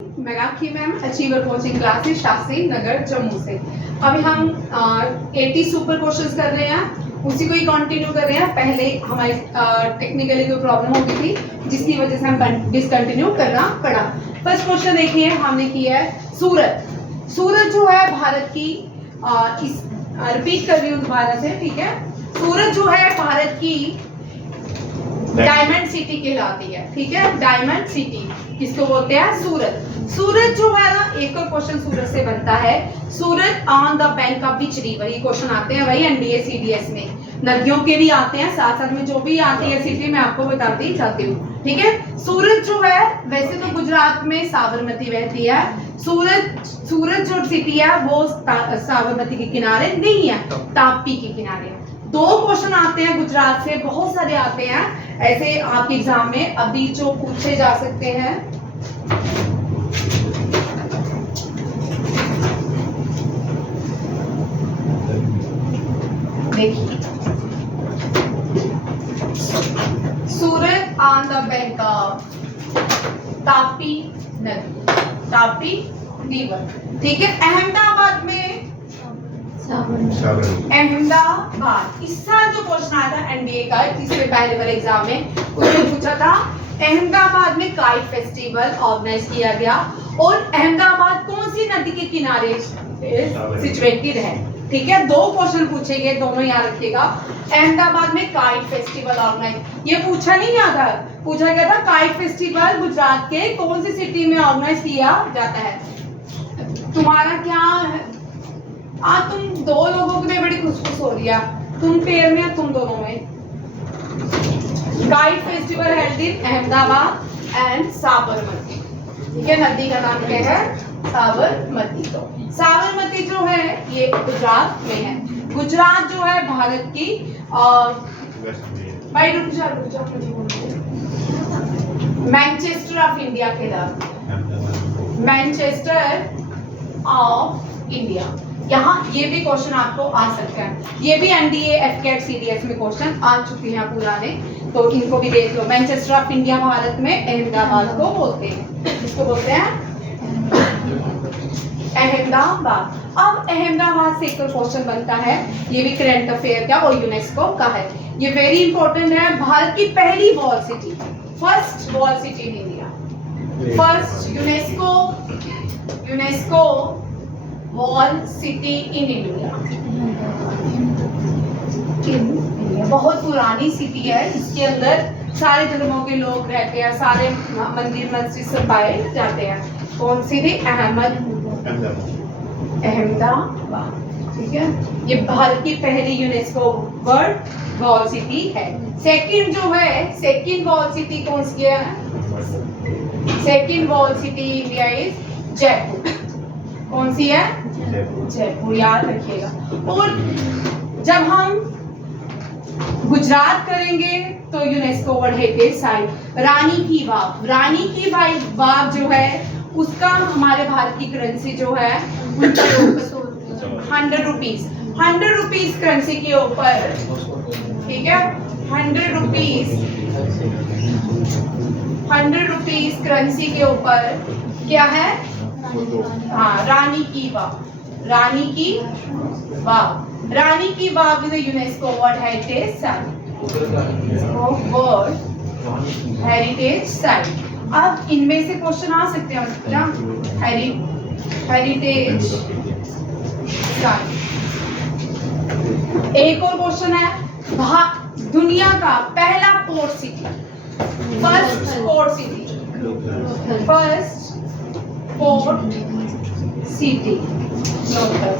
Meenakshi ma'am, achiever coaching classes, Shastri Nagar, Jammu से। अभी हम 80 सुपर क्वेश्चंस कर रहे हैं, उसी को ही कंटिन्यू कर रहे हैं। पहले हमारी टेक्निकली कोई प्रॉब्लम हो गई थी जिसकी वजह से हम डिसकंटिन्यू करना पड़ा। फर्स्ट क्वेश्चन देखिए, हमने किया है सूरत। सूरत जो है भारत की रिपीट कर रही हूँ दोबारा से, ठीक है। सूरत जो है भारत की डायमंड सिटी कहलाती है, ठीक है। डायमंड सिटी किसको बोलते हैं? सूरत। सूरत जो है ना, एक और क्वेश्चन सूरत से बनता है। Surat on the bank of which river, ये क्वेश्चन आते हैं वही एनडीए सीडीएस में। नदियों के भी आते हैं, साथ साथ में जो भी आती है सिटी में आपको बताती जाती हूँ, ठीक है। सूरत जो है वैसे तो गुजरात में साबरमती बहती है। सूरत जो सिटी है वो साबरमती के किनारे नहीं है, ताप्ती के किनारे है। दो क्वेश्चन आते हैं गुजरात से, बहुत सारे आते हैं ऐसे आपके एग्जाम में अभी जो पूछे जा सकते हैं। देखिए, Surat on the bank of Tapti नदी, ताप्ती रिवर, ठीक है। अहमदाबाद में अहमदाबाद, इस साल जो क्वेश्चन आया था एनडीए का, इससे पहले वाले एग्जाम में उसने पूछा था अहमदाबाद में काइट फेस्टिवल ऑर्गेनाइज किया गया और अहमदाबाद कौन सी नदी के किनारे सिचुएटेड है, ठीक है। दो क्वेश्चन पूछे गए, दोनों याद रखिएगा। अहमदाबाद में काइट फेस्टिवल ऑर्गेनाइज, ये पूछा नहीं गया था, पूछा गया था काइट फेस्टिवल गुजरात के कौन सी सिटी में ऑर्गेनाइज किया जाता है। तुम्हारा क्या है? तुम दो लोगों में बड़ी खुशखुश हो रही है, तुम पेयर में, तुम दोनों में। Kite festival held in Ahmedabad and Sabarmati, ठीक है। नदी का नाम क्या है? साबरमती। तो साबरमती जो है ये गुजरात में है। गुजरात जो है भारत की मैनचेस्टर ऑफ इंडिया कहलाती है, मैनचेस्टर ऑफ इंडिया। यहाँ ये भी क्वेश्चन आपको आ सकता है, ये भी एनडीए एफकेट सीडीएस में क्वेश्चन आ चुके हैं पुराने, तो इनको भी देख लो। मैनचेस्टर ऑफ इंडिया भारत में अहमदाबाद को बोलते हैं, किसको बोलते हैं? अहमदाबाद। अब अहमदाबाद से एक और क्वेश्चन बनता है, ये भी करंट अफेयर का और यूनेस्को का है, ये वेरी इंपॉर्टेंट है। भारत की पहली wall city, first wall city in India, first UNESCO wall city in India. बहुत पुरानी सिटी है, इसके अंदर सारे धर्मों के लोग रहते हैं, सारे मंदिर मस्जिद सब पाए जाते हैं। कौन सी थी? अहमदाबाद, ठीक है। ये भारत की पहली यूनेस्को वर्ल्ड वॉल सिटी है। सेकंड जो है, सेकंड वॉल सिटी कौन सी है? Second wall city India is Jaipur. कौन सी है? जयपुर, याद रखिएगा। और जब हम गुजरात करेंगे तो यूनेस्को वर्ल्ड हेरिटेज साइट रानी की वाव, रानी की वाव जो है उसका हमारे भारत की करेंसी जो है 100 रुपीज, 100 रुपीज करेंसी के ऊपर, ठीक है। 100 रुपीज करेंसी के ऊपर क्या है? हाँ, रानी की वाव, रानी की वाव, रानी की Vav is UNESCO world heritage site, world heritage site. अब इनमें से क्वेश्चन आ सकते हैं, हेरिटेज साइट। एक और क्वेश्चन है, दुनिया का पहला port city, first port city, first port city Lothal,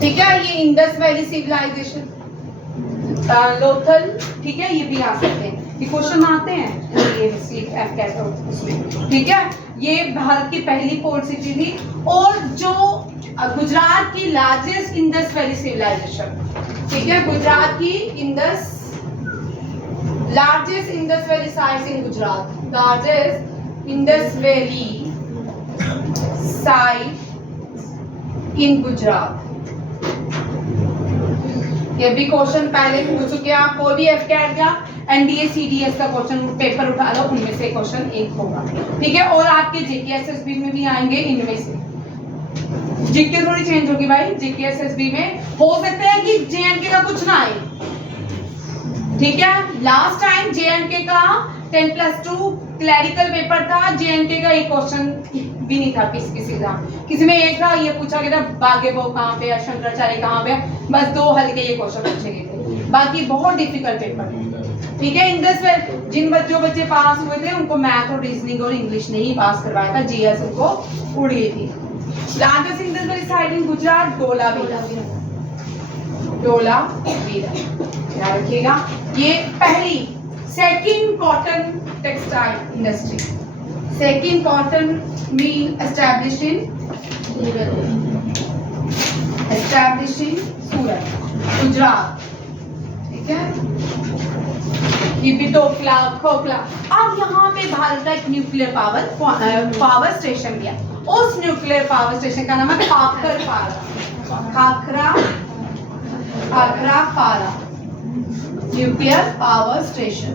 ठीक है। ये इंडस वैली सिविलाइजेशन लोथल, ठीक है। ये भी आ सकते हैं, ये क्वेश्चन आते हैं, ठीक है। ये भारत की पहली पोर्ट सिटी थी और जो गुजरात की लार्जेस्ट इंडस वैली सिविलाइजेशन, ठीक है। गुजरात की largest Indus valley sites in Gujarat, largest Indus valley site in Gujarat. ये भी क्वेश्चन पहले पूछ चुके हैं आप, कोई भी एफकेट का एनडीए सीडीएस का क्वेश्चन पेपर उठा लो, उनमें से क्वेश्चन एक होगा, ठीक है। और आपके जीकेएसएसबी में भी आएंगे इनमें से। जीके थोड़ी चेंज होगी भाई, जीकेएसएसबी में हो सकता है कि जेएनके का कुछ ना आए, ठीक है। लास्ट टाइम जेएनके का 10+2 क्लैरिकल पेपर था, जेएनके का एक क्वेश्चन भी नहीं था किसी का, किसी में एक था, ये पूछा गया था बागेबो कहाँ पे है, शंकराचार्य कहाँ पे है, बस 2 हल्के ये क्वेश्चन पूछे गए थे, बाकी बहुत डिफिकल्ट पेपर है, ठीक है। इन 10 जिन बच्चे पास हुए थे उनको मैथ और रीजनिंग और इंग्लिश ने ही पास करवाया था, जीएस उनको उड़ गई थी। Largest industrial site in Gujarat Dholavira, याद रखिएगा। ये पहली second cotton textile industry, second cotton mill established in Surat, Gujarat, ठीक है। ये भी टोकला खोखला। अब यहाँ पे भारत का एक न्यूक्लियर पावर स्टेशन दिया, उस न्यूक्लियर पावर स्टेशन का नाम है खाखरा पारा न्यूक्लियर पावर स्टेशन।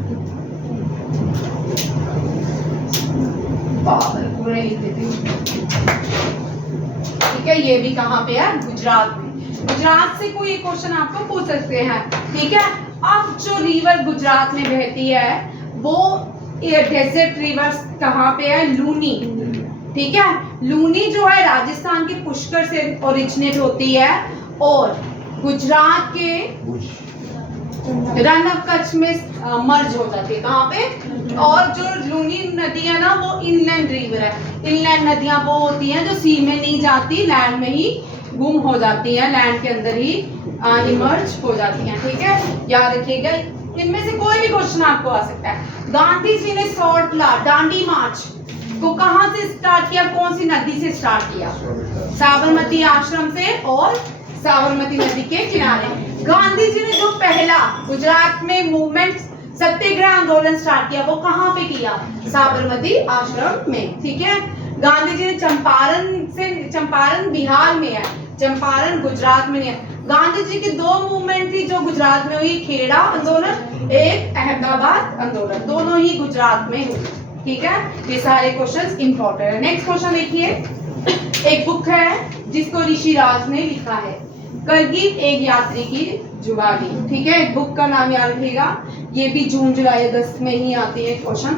पावर पूरे लिख देती हूँ, ठीक है। ये भी कहाँ पे है? गुजरात में। गुजरात से कोई क्वेश्चन आपको पूछ सकते हैं, ठीक है। अब जो रिवर गुजरात में बहती है वो डेजर्ट रिवर कहाँ पे है? लूनी, ठीक है। लूनी जो है राजस्थान के पुष्कर से ओरिजिनेट होती है और गुजरात के रन ऑफ कच्छ में मर्ज हो जाती है, कहाँ पे? और जो लूनी नदी है ना वो इनलैंड रिवर है। इनलैंड नदियां वो होती हैं जो सी में नहीं जाती, लैंड में ही गुम हो जाती हैं, लैंड के अंदर ही इमर्ज हो जाती हैं, ठीक है। याद रखिएगा, इनमें से कोई भी क्वेश्चन आपको आ सकता है। गांधी जी ने सौटला दांडी मार्च को कहां से स्टार्ट किया, कौन सी नदी से स्टार्ट किया? साबरमती आश्रम से और साबरमती नदी के किनारे। गांधी जी ने जो पहला गुजरात में मूवमेंट सत्याग्रह आंदोलन स्टार्ट किया वो कहां पे किया? साबरमती आश्रम में, ठीक है। गांधी जी ने चंपारण बिहार में है, चंपारण गुजरात में नहीं है। गांधी जी की 2 मूवमेंट थी जो गुजरात में हुई, खेड़ा आंदोलन, एक अहमदाबाद आंदोलन, दोनों ही गुजरात में हुई, ठीक है। ये सारे क्वेश्चंस इंपॉर्टेंट है। नेक्स्ट क्वेश्चन देखिए, एक बुक है जिसको ऋषिराज ने लिखा है, करगिल एक यात्री की जुगाली, ठीक है। बुक का नाम याद रखिएगा, ये भी जून जुलाई अगस्त में ही आती है क्वेश्चन।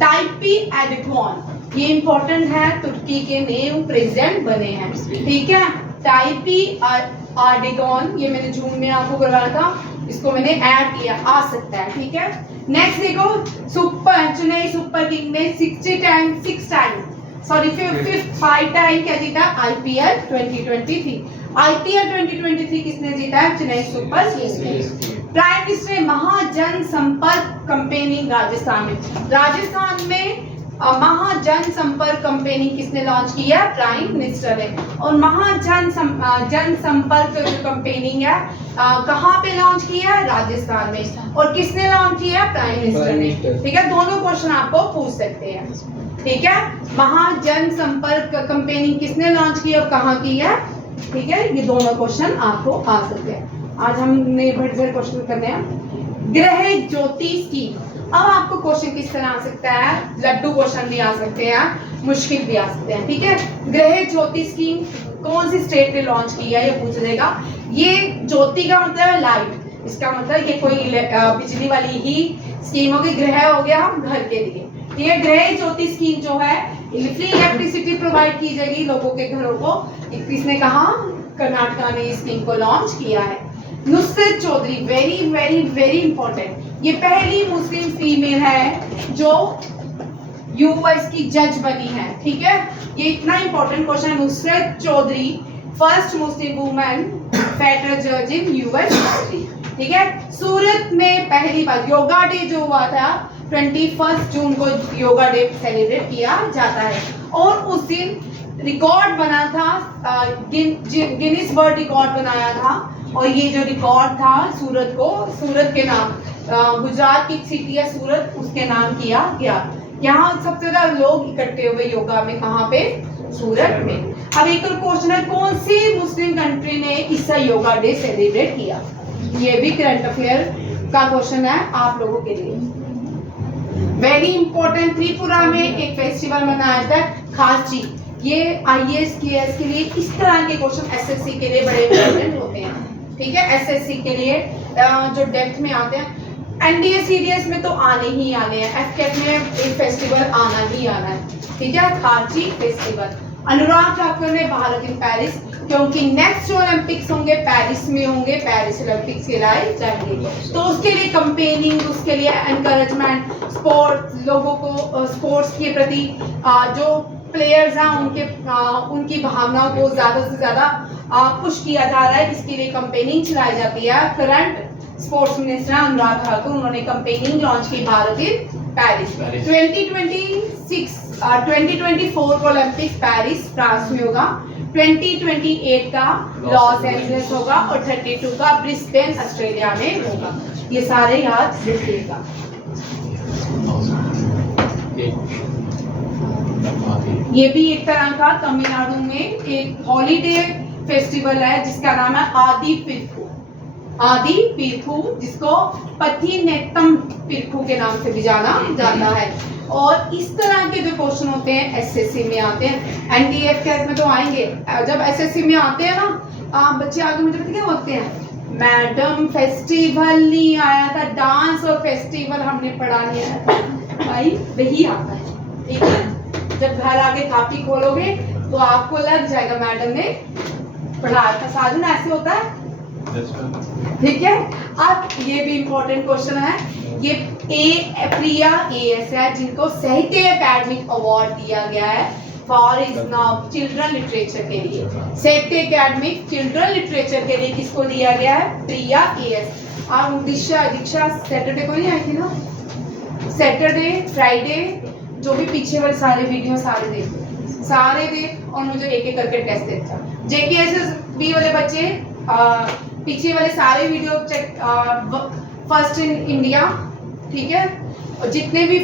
टाइपी एडिकॉन, ये इंपॉर्टेंट है, तुर्की के नेम प्रेसिडेंट बने हैं, ठीक है। टाइपी एर्डोगन, ये मैंने जून में आपको करवाया था, इसको मैंने ऐड किया, आ सकता है, ठीक है। नेक्स्ट देखो, चेन्नई सुपर किंग ने 5 टाइम क्या जीता? आईपीएल 2023। आईपीएल 2023 किसने जीता है? चेन्नई सुपर किंग्स ने। प्राइम मिनिस्टर महाजन संपर्क कैंपेनिंग राजस्थान में महाजन संपर्क कैंपेनिंग किसने लॉन्च किया? प्राइम मिनिस्टर ने। और महाजन जन संपर्क कैंपेनिंग है कहाँ पे लॉन्च किया? राजस्थान में। और किसने लॉन्च किया? प्राइम मिनिस्टर ने, ठीक है। दोनों क्वेश्चन आपको पूछ सकते हैं, ठीक है। महाजन संपर्क कैंपेनिंग किसने लॉन्च किया और कहाँ की है, ठीक है। ये दोनों क्वेश्चन आपको आ सकते हैं। आज हमने बड़े सारे क्वेश्चन करने हैं। ग्रह ज्योति स्कीम, अब आपको क्वेश्चन किस तरह आ सकता है? लड्डू क्वेश्चन भी आ सकते हैं, मुश्किल भी आ सकते हैं, ठीक है। ग्रह ज्योति स्कीम कौन सी स्टेट ने लॉन्च किया ये पूछ देगा। ये ज्योति का मतलब है लाइट, इसका मतलब ये कोई बिजली वाली ही स्कीम होगी। ग्रह हो गया घर के लिए, ठीक है। ग्रह ज्योति स्कीम जो है फ्री इलेक्ट्रिसिटी प्रोवाइड की जाएगी लोगों के घरों को। किसने कहा? कर्नाटका ने इस स्कीम को लॉन्च किया है। Nusrat Choudhury, very very very important, ये पहली मुस्लिम फीमेल है जो यूएस की जज बनी है, ठीक है। ये इतना इंपॉर्टेंट क्वेश्चन है। Nusrat Choudhury first Muslim women federal जज इन यूएस हिस्ट्री, ठीक है। सूरत में पहली बार योगा डे जो हुआ था 21 जून को योगा डे सेलिब्रेट किया जाता है। और उस दिन रिकॉर्ड बना था, गिनीज वर्ल्ड रिकॉर्ड बनाया था। और ये जो रिकॉर्ड था सूरत के नाम, गुजरात की सिटी है सूरत, उसके नाम किया गया। यहाँ सबसे ज्यादा लोग इकट्ठे हुए योगा में, कहाँ पे? सूरत में। अब एक और क्वेश्चन है, कौन सी मुस्लिम कंट्री ने इसका योगा डे सेलिब्रेट किया? ये भी करंट अफेयर का क्वेश्चन है आप लोगों के लिए। वेरी इंपॉर्टेंट, त्रिपुरा में एक फेस्टिवल मनाया जाता है खाची। ये IAS KS के लिए इस तरह के क्वेश्चन SSC के लिए बड़े इंपॉर्टेंट होते हैं, ठीक है। SSC के लिए जो डेप्थ में आते हैं, NDA CDS में तो आने ही आने हैं, FCAT में एक फेस्टिवल आना ही आना है, ठीक है। खाची फेस्टिवल, अनुराग ठाकुर ने भारत इन पेरिस, क्योंकि नेक्स्ट जो ओलंपिक्स होंगे पेरिस में होंगे, पेरिस ओलंपिक्स खिलाए जाएंगे, तो उसके लिए कंपेनिंग, उसके लिए एनकरेजमेंट, स्पोर्ट्स लोगों को स्पोर्ट्स के प्रति जो प्लेयर्स हैं उनकी भावनाओं को ज़्यादा से ज़्यादा पुश किया जा रहा है। इसके लिए कंपेनिंग चलाई जाती है। Current sports minister Anurag Thakur, उन्होंने कंपेनिंग लॉन्च की भारत इन पेरिस। 2024 का ओलंपिक्स पेरिस फ्रांस में होगा, 2028 का लॉस एंजलिस होगा और 32 का ब्रिस्बेन ऑस्ट्रेलिया में होगा। ये सारे याद रखिएगा। ये भी एक तरह का तमिलनाडु में एक हॉलीडे फेस्टिवल है जिसका नाम है आदि पिर्थू, जिसको पथिनेत्तम पिर्थू के नाम से भी जाना जाता है। और इस तरह के जो क्वेश्चन होते हैं SSC में आते हैं, NDA FCAT में तो आएंगे। जब SSC में आते हैं ना बच्चे आगे मुझे पता क्या बोलते हैं, मैडम फेस्टिवल नहीं आया था, डांस और फेस्टिवल हमने पढ़ा नहीं आया था। भाई वही आता है, ठीक है। जब घर आके कॉपी खोलोगे तो आपको लग जाएगा मैडम ने पढ़ाया था। साधन ऐसे होता है, ठीक है। अब ये भी इम्पोर्टेंट क्वेश्चन है। ये प्रिया AS है, जिनको साहित्य अकादमिक अवार्ड दिया गया है for is now children literature के लिए। साहित्य अकादमिक चिल्ड्रन लिटरेचर के लिए किसको दिया गया है? प्रिया AS। और दीक्षा सैटरडे को नहीं आई थी ना, सैटरडे फ्राइडे जो भी पीछे वाले सारे वीडियो सारे देख और मुझे एक एक करके टेस्ट देता। JKSSB वाले बच्चे पीछे वाले सारे video check, first in India, ठीक है। और जितने भी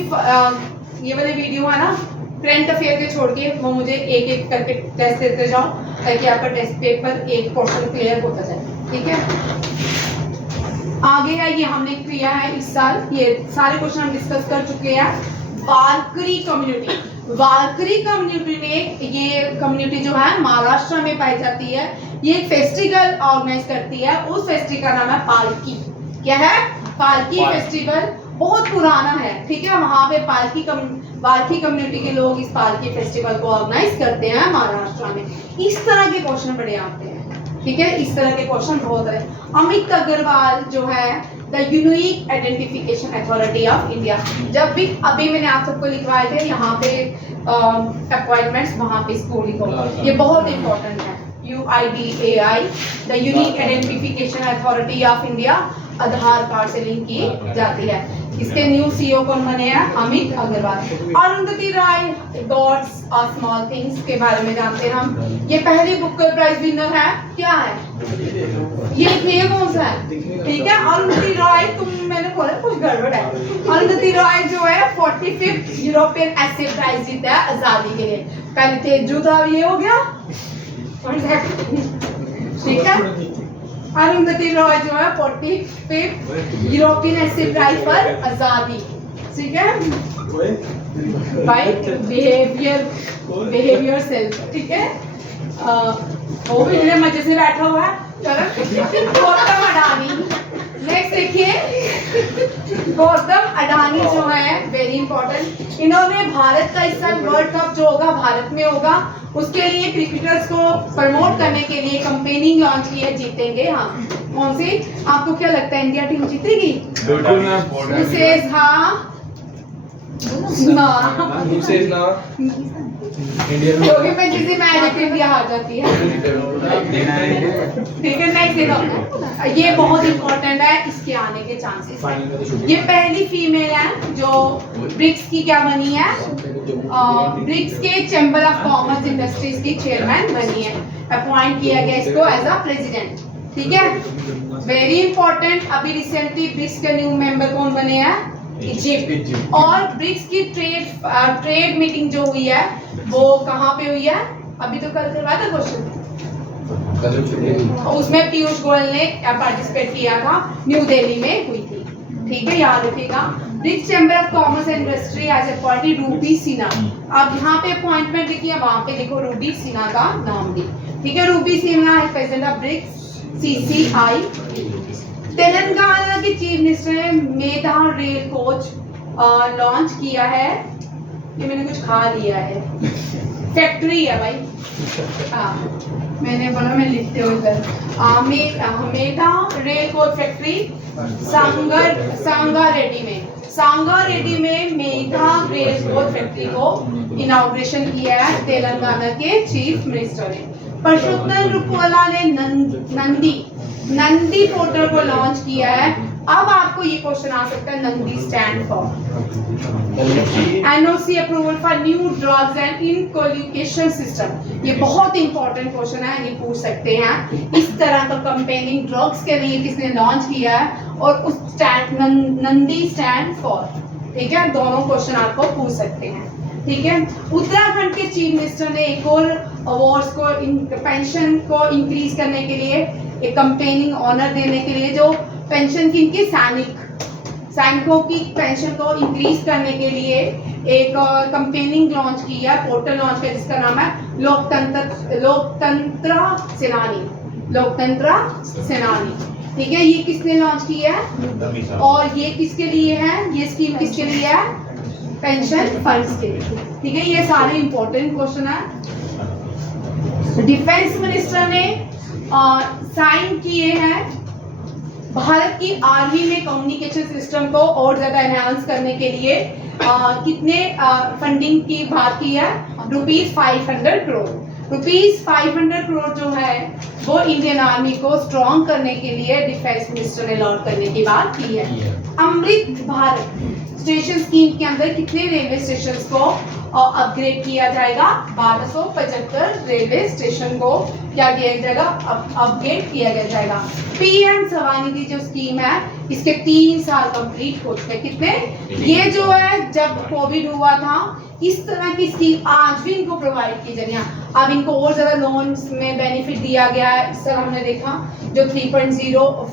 ये वाले वीडियो है ना करंट अफेयर के छोड़ के, वो मुझे एक एक करके टेस्ट देते जाओ ताकि आपका टेस्ट पेपर एक पोर्शन क्लियर होता जाए, ठीक है। आगे है, ये हमने किया है इस साल, ये सारे क्वेश्चन हम डिस्कस कर चुके हैं। वारकरी कम्युनिटी में, ये कम्युनिटी जो है महाराष्ट्र में पाई जाती है। ये एक फेस्टिवल ऑर्गेनाइज करती है, उस फेस्टिवल का नाम है पालकी। क्या है? पालकी फेस्टिवल बहुत पुराना है, ठीक है। वहाँ पे वारकी कम्युनिटी के लोग इस पालकी फेस्टिवल को ऑर्गेनाइज करते हैं महाराष्ट्र में। इस तरह के क्वेश्चन बड़े आते हैं, ठीक है। इस तरह के क्वेश्चन बहुत है। अमित अग्रवाल जो है the unique identification authority of India. जब भी अभी मैंने आप सबको लिखवाए थे यहाँ पे अपॉइंटमेंट्स, वहाँ पे इसको लिखो, ये बहुत इंपॉर्टेंट है। UIDAI the unique identification authority of India Aadhaar card से लिंक की जाती है। इसके न्यू CEO कौन बने हैं? अमित अग्रवाल। अरुंधति राय गॉड्स ऑफ स्मॉल थिंग्स के बारे में जानते हैं हम। ये पहली बुकर प्राइज विनर है। क्या है ये? थे कौन सा है? ठीक है, अरुंधति राय। मैंने बोला कुछ गड़बड़ है। अरुंधति राय जो है 45th यूरोपियन एसे प्राइज जीता है आजादी के लिए। पहले थे जुदा, ये हो गया, ठीक है। अरुंधति रॉय जो है 45th यूरोपियन एसे प्राइज पर आजादी, ठीक है। भाई बिहेवियर सेल्फ, ठीक है। वो भी मेरे मजे से बैठा हुआ है। चलो, गौतम अडानी नेक्स्ट देखिए। गौतम अडानी जो है वेरी इंपॉर्टेंट, इन्होंने भारत का इस साल वर्ल्ड कप जो होगा भारत में होगा, उसके लिए क्रिकेटर्स को प्रमोट करने के लिए कंपेनिंग लॉन्च की है। जीतेंगे हाँ। कौन सी? आपको क्या लगता है इंडिया टीम जीतेगी? बिल्कुल हाँ क्योंकि मैं किसी मैच इंडिया हार जाती है, ठीक है। नेक्स्ट देखो, ये बहुत इंपॉर्टेंट है, इसके आने के चांसेस हैं। ये पहली फीमेल है जो ब्रिक्स की क्या बनी है? ब्रिक्स के चैम्बर ऑफ कॉमर्स इंडस्ट्रीज की चेयरमैन बनी है। अपॉइंट किया गया इसको एज अ प्रेसिडेंट, ठीक है। वेरी इंपॉर्टेंट, अभी रिसेंटली ब्रिक्स के न्यू मेंबर कौन बने हैं? इजिप्ट। और ब्रिक्स की ट्रेड मीटिंग जो हुई है वो कहाँ पे हुई है? अभी तो कल करवाया था क्वेश्चन, उसमें पीयूष गोयल ने पार्टिसिपेट किया था, न्यू दिल्ली में हुई थी, ठीक है, याद रखिएगा। BRICS chamber of commerce and industry as appointed Ruby Sinha. अब यहाँ पे अपॉइंटमेंट लिखिए, वहां पे लिखो रूबी सिन्हा का नाम भी, ठीक है। रूबी सिन्हा है president of BRICS CCI। Telangana के चीफ मिनिस्टर ने मेधा रेल कोच लॉन्च किया है। ये मैंने कुछ खा लिया है, फैक्ट्री है भाई। हाँ, मैंने बोला मैं लिखते हुए इधर मेधा रेल कोच फैक्ट्री सांगारेड्डी में मेधा रेल कोच फैक्ट्री को इनॉग्रेशन किया है तेलंगाना के चीफ मिनिस्टर ने। परषोत्तम रुपाला ने नंदी पोर्टल को लॉन्च किया है। अब आपको ये क्वेश्चन आ सकता है, NANDI stand for NOC approval for new drugs and inoculation system. ये बहुत इंपॉर्टेंट क्वेश्चन है, ये पूछ सकते हैं। इस तरह का कंपेनिंग ड्रग्स के लिए किसने लॉन्च किया है और उस स्टैंड नंदी स्टैंड फॉर, ठीक है। दोनों क्वेश्चन आपको पूछ सकते हैं, ठीक है। उत्तराखंड के चीफ मिनिस्टर ने एक और अवार्ड्स को पेंशन को इंक्रीज करने के लिए, एक कंपेनिंग ऑनर देने के लिए, जो पेंशन की इनकी सैनिकों की पेंशन को इंक्रीज करने के लिए एक कंपेनिंग लॉन्च किया, पोर्टल लॉन्च किया जिसका नाम है लोकतंत्र सेनानी, ठीक है। ये किसने लॉन्च किया है और ये किसके लिए है, ये स्कीम किसके लिए है, पेंशन फंड्स के लिए, ठीक है। ये सारे इंपॉर्टेंट क्वेश्चन है। डिफेंस मिनिस्टर ने साइन किए हैं भारत की आर्मी में कम्युनिकेशन सिस्टम को और ज्यादा एनहांस करने के लिए कितने फंडिंग की बात की है, ₹500 करोड़। ₹500 करोड़ जो है वो इंडियन आर्मी को स्ट्रॉन्ग करने के लिए डिफेंस मिनिस्टर ने लॉन्च करने की बात की है। अमृत भारत स्टेशन स्कीम के अंदर कितने रेलवे स्टेशन को अपग्रेड किया जाएगा, 1275 रेलवे स्टेशन को क्या किया जाएगा, अपग्रेड किया जाएगा। PM स्वनिधि जो स्कीम है इसके 3 साल कंप्लीट हो चुके। कितने, ये जो है जब कोविड हुआ था इस तरह की स्कीम आज भी इनको प्रोवाइड की जा रही है। अब इनको और ज्यादा लोन्स में बेनिफिट दिया गया है। इस तरह हमने देखा जो 3.0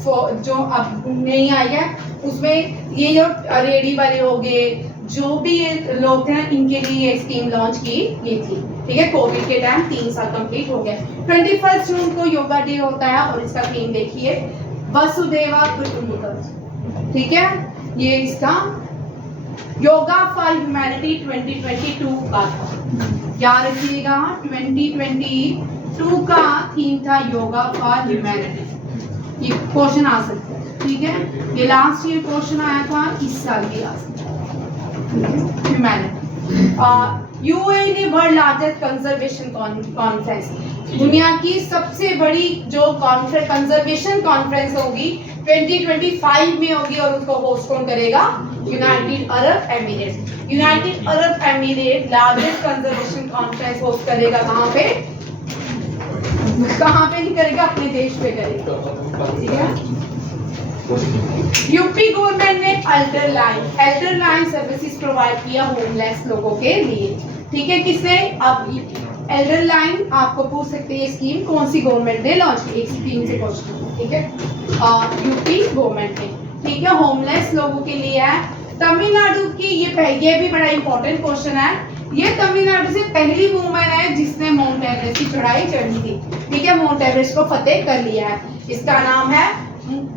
जो अब नहीं आई है उसमें ये जो रेडी वाले हो गए, जो भी ये लोग थे इनके लिए ये स्कीम लॉन्च की गई थी, ठीक है। कोविड के टाइम 3 साल कंप्लीट हो गए। 21 जून को योगा डे होता है और इसका थीम देखिए वसुधैव कुटुंबकम, ठीक है। ये इसका योगा फॉर ह्यूमैनिटी 2022 का था, याद रखिएगा। 2022 का थीम था योगा फॉर ह्यूमैनिटी। ये क्वेश्चन आ सकता है, ठीक है। ये लास्ट ईयर क्वेश्चन आया था, इस साल भी आ सकता है। ह्यूमैनिटी UAE ने वर्ल्ड लार्जेस्ट कंजर्वेशन कॉन्फ्रेंस, दुनिया की सबसे बड़ी जो कंजर्वेशन कॉन्फ्रेंस होगी 2025 में होगी और उसको होस्ट कौन करेगा, United Arab Emirates. United Arab emirate largest conservation conference host करेगा, कहाँ पे नहीं करेगा, अपने देश पे करेगा, ठीक है। यूपी गवर्नमेंट ने एल्डर लाइन सर्विसेज प्रोवाइड किया होमलेस लोगों के लिए, ठीक है। किसने, अब एल्डर लाइन आपको पूछ सकते हैं स्कीम कौन सी गवर्नमेंट ने लॉन्च की, एक स्कीम से क्वेश्चन, ठीक है। यूपी गवर्नमेंट ने, ठीक है, होमलेस लोगों के लिए है। तमिलनाडु की ये भी बड़ा इंपॉर्टेंट क्वेश्चन है। ये तमिलनाडु से पहली वुमेन है जिसने माउंट एवरेस्ट की चढ़ाई चढ़ी थी, ठीक है, माउंट एवरेस्ट को फतेह कर लिया है। इसका नाम है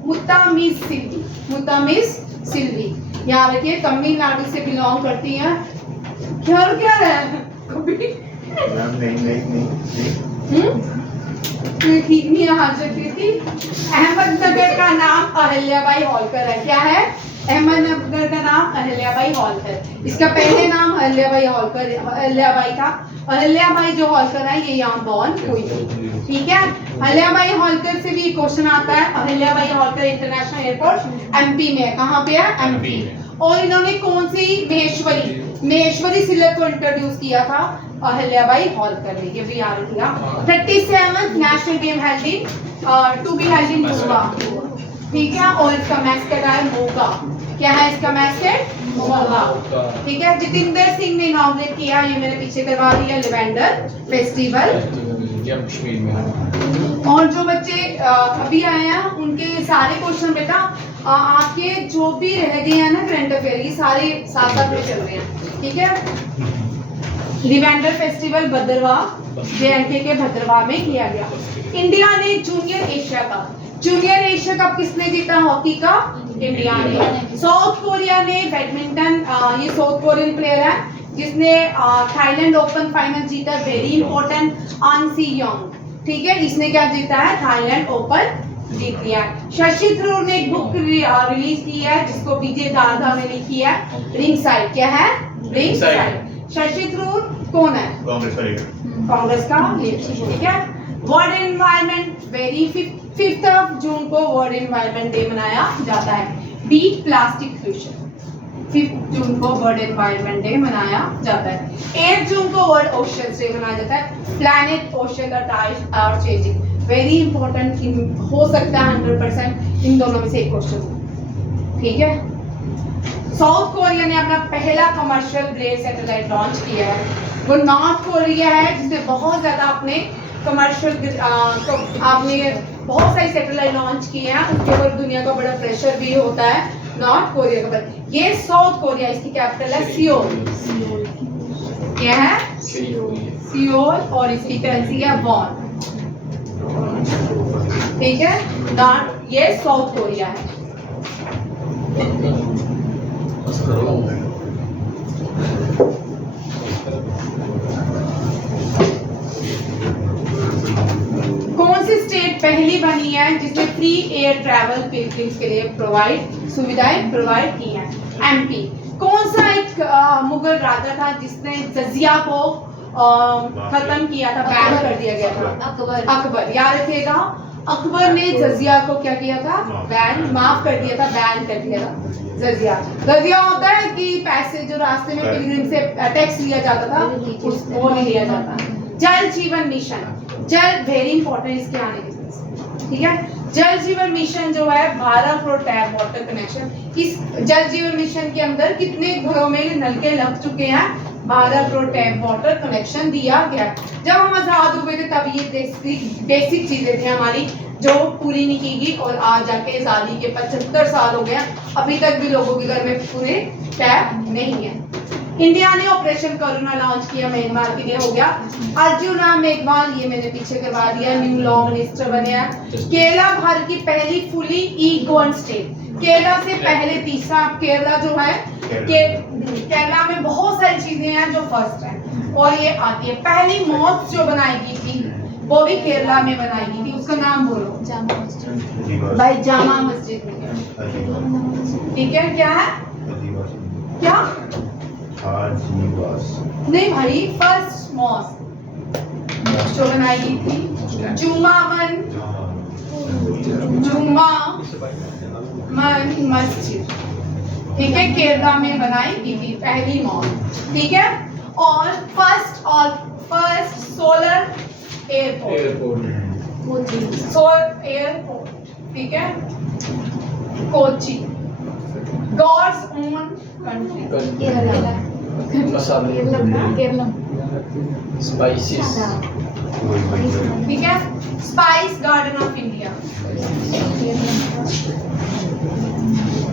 मुत्तामिस सिल्वी। याद रखिए तमिलनाडु से बिलोंग करती है। क्या है कभी ठीक नहीं हार सकती थी। अहमदनगर का नाम अहिल्याबाई होलकर है। क्या है, अहमदनगर का नाम अहिल्याबाई होलकर। इसका पहले नाम अहिल्याबाई था। अहिल्याबाई जो होलकर है ये यहाँ बॉर्न हुई थी, ठीक है। अहिल्याबाई होलकर से भी क्वेश्चन आता है। Ahilyabai Holkar international airport MP में है, कहाँ पे है, MP। और इन्होंने कौन सी महेश्वरी सिलक को इंट्रोड्यूस किया था, अहिल्याबाई होलकर ने, ये भी याद रखिएगा। 37th national game held in to be held in Moga, ठीक है। और इसका मैस्कट है मोगा। क्या है इसका मैस्कट, मोगा, ठीक है। जितेंद्र सिंह ने इनॉग्रेट किया, ये मैंने पीछे करवा दिया, लेवेंडर फेस्टिवल जम्मू कश्मीर में। और जो बच्चे अभी आए हैं उनके सारे क्वेश्चन बेटा आपके जो भी रह गए हैं ना करंट अफेयर ये सारे साथ साथ में चल रहे हैं, ठीक है। रिवेंडर फेस्टिवल भद्रवाह जे&के के भद्रवाह में किया गया। इंडिया ने जूनियर एशिया कप किसने जीता हॉकी का? इंडिया ने। साउथ कोरिया ने बैडमिंटन, ये साउथ कोरियन प्लेयर है जिसने थाईलैंड ओपन फाइनल जीता, वेरी इंपॉर्टेंट, आन सी योंग, ठीक है, इसने क्या जीता है? थाईलैंड ओपन जीत लिया है। शशि थरूर ने एक बुक रिलीज की है जिसको विजय दादा ने लिखी है, रिंग साइड। क्या है? Ring side. शशि थरूर कौन है? कांग्रेस का लीडर, ठीक है। वर्ल्ड एनवायरनमेंट वेरी 5 जून को वर्ल्ड एनवायरनमेंट डे मनाया जाता है। बीट प्लास्टिक फ्यूचर 5 जून को वर्ल्ड एनवायरनमेंट डे मनाया जाता है। 8 जून को वर्ल्ड ओशन डे मनाया जाता है। Planet ocean the tides are changing, very important, हो सकता है 100% इन दोनों में से एक क्वेश्चन, ठीक है। साउथ कोरिया ने अपना पहला कमर्शियल ग्रेड सैटेलाइट लॉन्च किया है। वो नॉर्थ कोरिया है जिसने बहुत ज्यादा अपने कमर्शियल आपने बहुत सारी सैटेलाइट लॉन्च किए हैं, उसके ऊपर दुनिया का बड़ा प्रेशर भी होता है नॉर्थ कोरिया के ऊपर। ये साउथ कोरिया, इसकी कैपिटल है सियोल। क्या है? सियोल। और इसकी करेंसी है वॉन, ठीक है। नॉर्थ, ये साउथ कोरिया है। कौन सी स्टेट पहली बनी है जिसने फ्री एयर ट्रैवल पिलग्रिम्स के लिए सुविधाएं प्रोवाइड की हैं? एमपी। कौन सा एक मुगल राजा था जिसने जजिया को खत्म किया था, बैन कर दिया गया था? अकबर। याद रखिएगा, अकबर ने जजिया को क्या किया था? बैन, माफ कर दिया था, बैन कर दिया था जजिया होता है कि पैसे जो रास्ते में पिलग्रिम से टैक्स लिया जाता था वो नहीं लिया जाता। जल जीवन मिशन, जल वेरी इंपॉर्टेंट इसके आने की वजह से, ठीक है। जल जीवन मिशन जो है 12 करोड़ टैप वाटर कनेक्शन, इस जल जीवन मिशन के अंदर कितने घरों में नलके लग चुके हैं? 12 करोड़ टैप वाटर कनेक्शन दिया गया। जब हम आजाद हुए थे तब ये बेसिक चीजें थी हमारी जो पूरी नहीं की गई, और आज जाके आजादी के 75 साल हो गया, अभी तक भी लोगों के घर में पूरे टैप नहीं है। इंडिया ने ऑपरेशन करुणा लॉन्च किया, म्यांमार के लिए हो गया। अर्जुन राम मेघवाल, ये मैंने पीछे करवा दिया, न्यू लॉ मिनिस्टर बने हैं। केरला भारत की पहली फुली ई गवर्न स्टेट, केरला से पहले तीसरा केरला जो है, केरला में बहुत सारी चीजें हैं जो फर्स्ट है, और ये आती है। पहली मॉस्क जो बनाई गई थी वो भी केरला में बनाई गई थी, उसका नाम बोलो भाई। जामा मस्जिद में, ठीक है। क्या है? क्या? नहीं भाई, फर्स्ट मॉस्क जो बनाई गई थी जुम्मा मन मस्जिद, ठीक है, केरला में बनाई गई थी पहली मॉस्क, ठीक है। और फर्स्ट सोलर एयरपोर्ट, ठीक है, Kochi. God's own country, spices, ठीक है। Spice garden of India,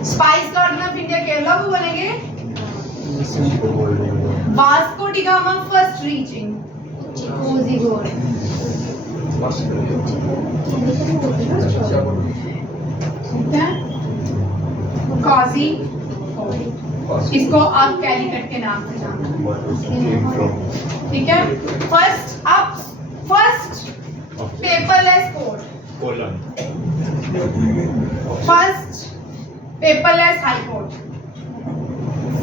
spice garden of India Kerala को बोलेंगे। Vasco da Gama first reaching काजी, इसको आप कैलीकट के नाम से जानते, ठीक है। First paperless court, first paperless high court,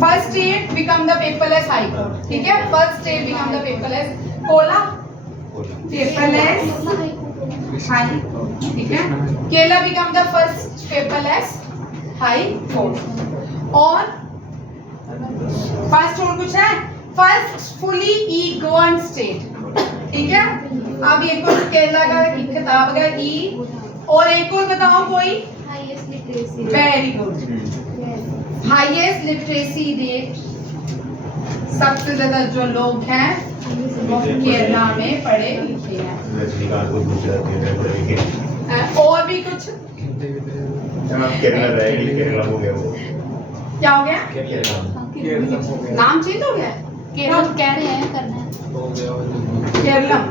first state become the paperless high court, ठीक है। First state become the paperless paperless high, ठीक है। Kerala become the first paperless high court. और फर्स्ट और कुछ है, फर्स्ट फुली ई गवर्न स्टेट, ठीक है। अब एक और केरला का किताब का ई, और एक और बताओ कोई। Very good, highest literacy rate सबसे ज्यादा जो लोग हैं वो केरला में पढ़े लिखे हैं। रजनीकांत को गुजरात के पढ़े लिखे। और भी कुछ केरला रहेगी, केरला हो गया वो। क्या हो गया? केरला नाम चेंज हो गया है? केरल कह रहे हैं करना है। केरलम।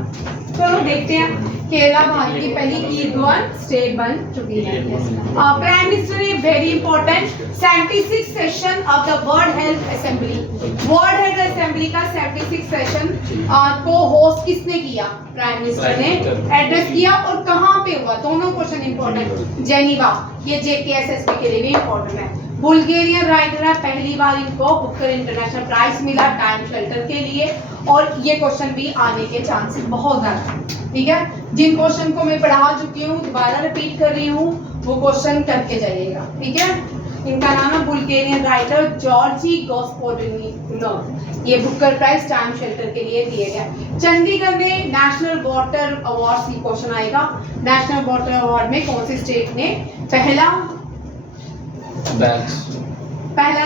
चलो देखते हैं। केरला भारत की पहली ईद स्टेट बन चुकी है। प्राइम मिनिस्टर ने very important 76 session of the world health assembly, world health assembly का 76 सेशन को होस्ट किसने किया? प्राइम मिनिस्टर ने एड्रेस किया। और कहाँ पे हुआ? दोनों क्वेश्चन इंपॉर्टेंट। जेनीवा, ये JKSSB के लिए भी इंपॉर्टेंट है। बुल्गारियन राइटर है, पहली बार इनको बुकर इंटरनेशनल प्राइज मिला टाइम शेल्टर के लिए। और ये क्वेश्चन भी आने के चांसेस बहुत ज्यादा, ठीक है। जिन क्वेश्चन को मैं पढ़ा चुकी हूँ दोबारा रिपीट कर रही हूँ, वो क्वेश्चन करके जाइएगा, ठीक है। इनका नाम है बुल्गारियन राइटर जॉर्जी गॉस्पोडिनोव। ये बुकर प्राइज टाइम शेल्टर के लिए दिए गए। चंडीगढ़ में नेशनल वाटर अवार्ड की क्वेश्चन आएगा। नेशनल वाटर अवार्ड में कौन सी स्टेट ने पहला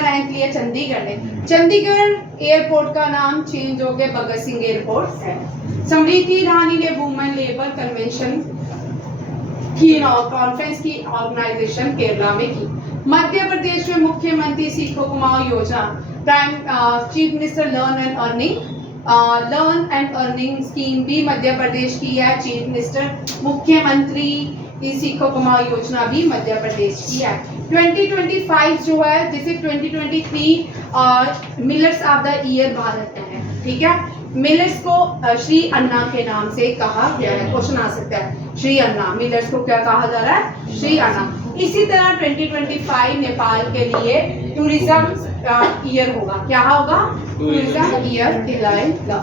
रैंक लिया? चंडीगढ़ ने। चंडीगढ़ एयरपोर्ट का नाम चेंज हो गया, भगत सिंह एयरपोर्ट है। समृद्धि ईरानी ने वुमेन लेबर कन्वेंशन की कॉन्फ्रेंस की ऑर्गेनाइजेशन केरला में की। मध्य प्रदेश में मुख्यमंत्री सीखो कमाओ योजना, chief minister learn and earning scheme भी मध्य प्रदेश की है। चीफ मिनिस्टर मुख्यमंत्री सीखो कमाओ योजना भी मध्य प्रदेश की है। 2025 जो है, जैसे 2023 millers of the year Bharat में है, ठीक है। मिलर्स को श्री अन्ना के नाम से कहा गया है। क्वेश्चन आ सकता है, श्री अन्ना, मिलर्स को क्या कहा जा रहा है? श्री अन्ना। इसी तरह 2025 नेपाल के लिए टूरिज्म ईयर होगा। क्या होगा? टूरिज्म ईयर कहलाएगा।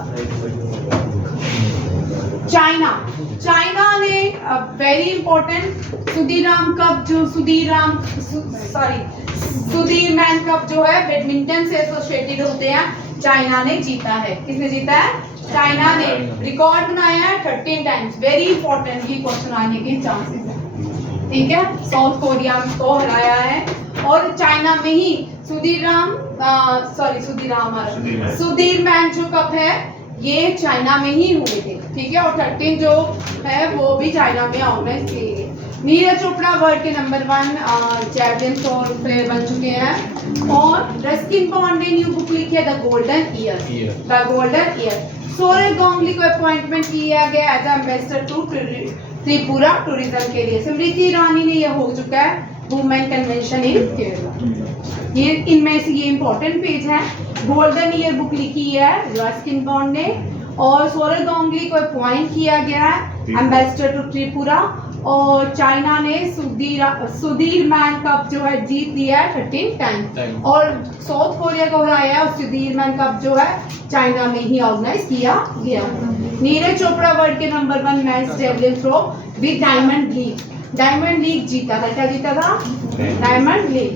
चाइना ने very important Sudhir man cup जो है बैडमिंटन से एसोसिएटेड होते हैं, चाइना ने जीता है। किसने जीता है? चाइना ने। रिकॉर्ड बनाया है 13 टाइम्स। वेरी इंपॉर्टेंट, ये क्वेश्चन आने के चांसेस है, ठीक है। साउथ कोरिया को हराया है। और चाइना में ही सुधीर मैन जो कप है ये चाइना में ही हुए थे, ठीक है। और 13 जो है वो भी चाइना में ऑर्गेनाइज किए गए। नीरज चोपड़ा वर्ल्ड के नंबर 1 जैवलिन थ्रो प्लेयर बन चुके हैं। और रस्किन बॉन्ड ने न्यू बुक लिखी है the golden year. Saurabh Ganguly को अपॉइंटमेंट किया गया as ambassador to Tripura tourism के लिए। स्मृति ईरानी ने यह हो चुका है वुमेन कन्वेंशन इन केरला। ये इनमें से ये इंपॉर्टेंट पेज है। गोल्डन ईयर बुक लिखी है रस्किन बॉन्ड ने। और सौरभ गांगुली को अपॉइंट किया गया है एम्बेसडर टू त्रिपुरा। और चाइना ने सुधीर मैन कप जो है जीत लिया है 13 टाइम। और साउथ कोरिया को हराया है। और सुधीर मैन कप जो है चाइना में ही ऑर्गेनाइज किया गया। नीरज चोपड़ा वर्ल्ड के number 1 men's javelin throw with diamond league जीता था। क्या जीता था? Diamond league.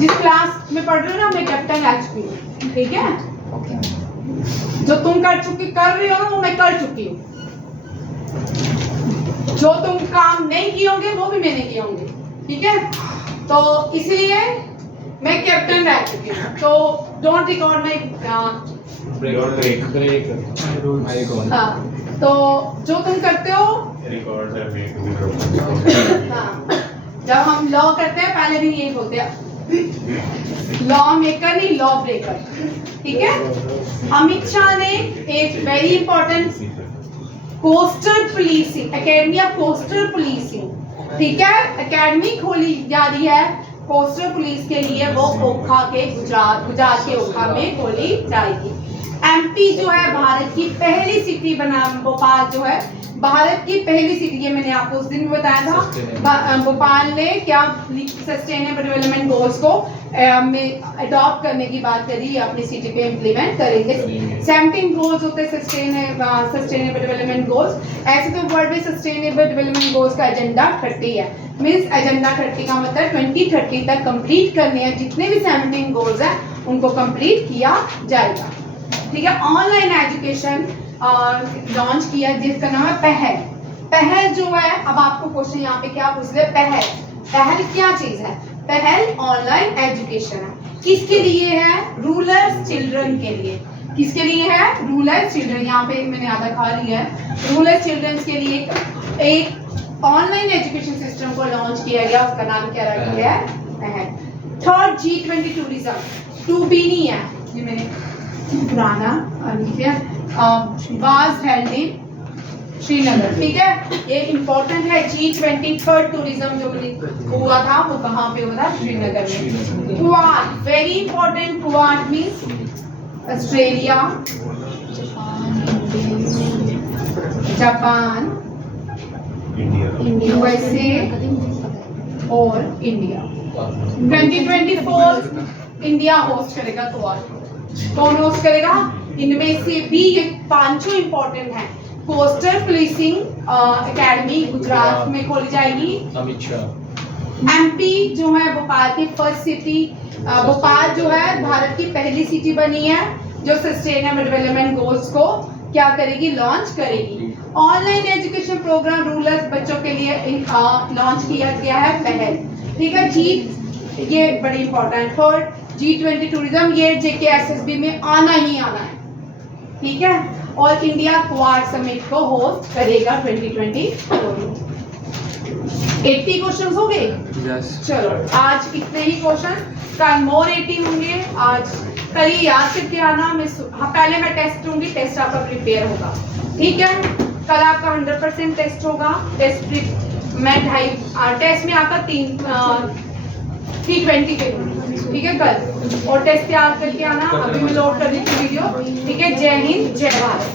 जिस क्लास में पढ़ रहे हो ना, मैं कैप्टन रह चुकी हूँ, ठीक है। जो तुम कर रही हो ना वो मैं कर चुकी हूँ। जो तुम काम नहीं किए होंगे वो भी मैंने किए होंगे, ठीक है। तो इसलिए मैं कैप्टन रह चुकी हूँ। तो डोंट रिकॉर्ड माई हाँ। तो जो तुम करते हो, हाँ, जब हम लॉ करते हैं पहले दिन यही बोलते हैं लॉ मेकर नहीं लॉ ब्रेकर, ठीक है। अमित शाह ने एक very important coastal policing academy of coastal policing, ठीक है, एकेडमी खोली जा रही है कोस्टल पुलिस के लिए। वो ओखा के गुजरात के ओखा में खोली जाएगी। एमपी जो है भारत की पहली सिटी बना, भोपाल जो है भारत की पहली सिटी, ये मैंने आपको उस दिन भी बताया था। भोपाल ने क्या सस्टेनेबल डेवलपमेंट गोल्स को अडॉप्ट करने की बात करी, अपनी सिटी पे इम्प्लीमेंट करेंगे। 17 गोल्स होते हैं सस्टेनेबल डेवलपमेंट गोल्स। ऐसे तो वर्ल्ड में सस्टेनेबल डेवलपमेंट गोल्स का एजेंडा 30 है। मीन्स एजेंडा 30 का मतलब 2030 तक कंप्लीट करने हैं। जितने भी 17 गोल्स हैं उनको कंप्लीट किया जाएगा, ठीक है। ऑनलाइन एजुकेशन लॉन्च किया जिसका नाम है पहल। पहल जो है, अब आपको क्वेश्चन यहाँ पे क्या पूछ रहे, पहल क्या चीज है? पहल ऑनलाइन एजुकेशन है। किसके लिए है? रूरल चिल्ड्रन के लिए। किसके लिए है? Rural children. यहाँ पे मैंने आधा खा लिया है। रूरल चिल्ड्रन के लिए एक ऑनलाइन एजुकेशन सिस्टम को लॉन्च किया गया, उसका नाम क्या रखा गया है? पहल। Third, G20 tourism. To be नहीं है, ये मैंने पुराना वाज हेल्ड इन श्रीनगर, ठीक है। ये इंपॉर्टेंट है। G20 थर्ड टूरिज्म जो हुआ था वो कहाँ पे हुआ था? श्रीनगर में। Quad, very important. Quad means Australia, Japan, India, USA और इंडिया। 2024 इंडिया होस्ट करेगा क्वाड। कौन होस्ट करेगा? इनमें से भी ये पांचों इंपॉर्टेंट हैं। कोस्टल पुलिसिंग एकेडमी गुजरात में खोली जाएगी। अमित शाह। MP जो है भोपाल की फर्स्ट सिटी, भोपाल जो है भारत की पहली सिटी बनी है जो सस्टेनेबल डेवलपमेंट गोल्स को क्या करेगी? लॉन्च करेगी। ऑनलाइन एजुकेशन प्रोग्राम रूरल बच्चों के लिए लॉन्च किया गया है पहल, ठीक है जी। ये बड़ी इंपॉर्टेंट। थर्ड, G20 टूरिज्म, ये JKSSB में आना ही आना है, ठीक है। और इंडिया क्वाड समिट को होस्ट करेगा 2024 में। 80 क्वेश्चन हो गए? चलो आज इतने ही क्वेश्चन, कल मोर 80 होंगे। आज कल ही याद करके आना। हाँ, पहले मैं टेस्ट दूंगी, टेस्ट आपका प्रिपेयर होगा, ठीक है। कल आपका 100% टेस्ट होगा। मैं टेस्ट में आपका 320 पे दूंगी, ठीक है कल। और टेस्ट तैयार करके आना। अभी मैं लोड कर रही थी वीडियो, ठीक है। जय हिंद, जय भारत।